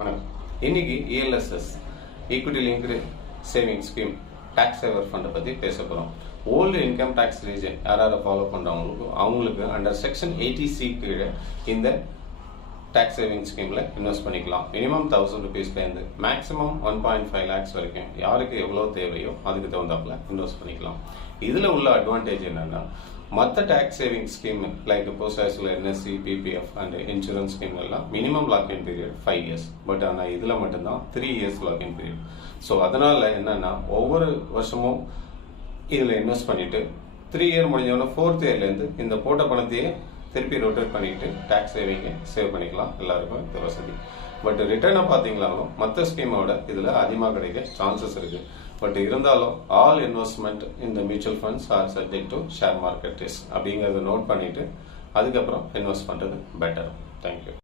வணக்கம். இன்னைக்கு ELSS equity linked saving scheme tax saver ஃபண்டை பற்றி பேச போகிறோம். ஓல்டு இன்கம் டாக்ஸ் ரீஜன் யாராவது ஃபாலோ பண்ணுறவங்களுக்கு அவங்களுக்கு அண்டர் செக்ஷன் 80C கீழே இந்த டாக்ஸ் சேவிங் ஸ்கீமில் இன்வெஸ்ட் பண்ணிக்கலாம். மினிமம் 1000 rupeesலேருந்து மேக்ஸிமம் 1.5 lakhs வரைக்கும் யாருக்கு எவ்வளோ தேவையோ அதுக்கு தகுந்தாப்புல இன்வெஸ்ட் பண்ணிக்கலாம். இதில் உள்ள அட்வான்டேஜ் என்னன்னா மற்ற tax saving scheme like post ஆஃபீஸில் NSC, PPF and insurance scheme எல்லாம் minimum lock in period 5 years. But ஆனால் இதில் மட்டும்தான் 3 years லாக்இன் பீரியட். ஸோ அதனால என்னன்னா ஒவ்வொரு வருஷமும் இதில் இன்வெஸ்ட் பண்ணிட்டு 3 year முடிஞ்சவொன்னே 4th yearலேருந்து இந்த போட்ட பணத்தையே திருப்பி ரொட்டேட் பண்ணிட்டு டாக்ஸ் சேவிங்கை சேவ் பண்ணிக்கலாம். எல்லாருக்கும் இந்த வசதி. பட் ரிட்டர்னை பார்த்தீங்களாலும் மற்ற ஸ்கீமோட இதில் அதிகமாக கிடைக்க சான்சஸ் இருக்கு. பட் இருந்தாலும் ஆல் இன்வெஸ்ட்மெண்ட் இந்த mutual funds R subject to share market risk அப்படிங்கிறத நோட் பண்ணிட்டு அதுக்கப்புறம் இன்வெஸ்ட் பண்ணுறது பெட்டர். தேங்க்யூ.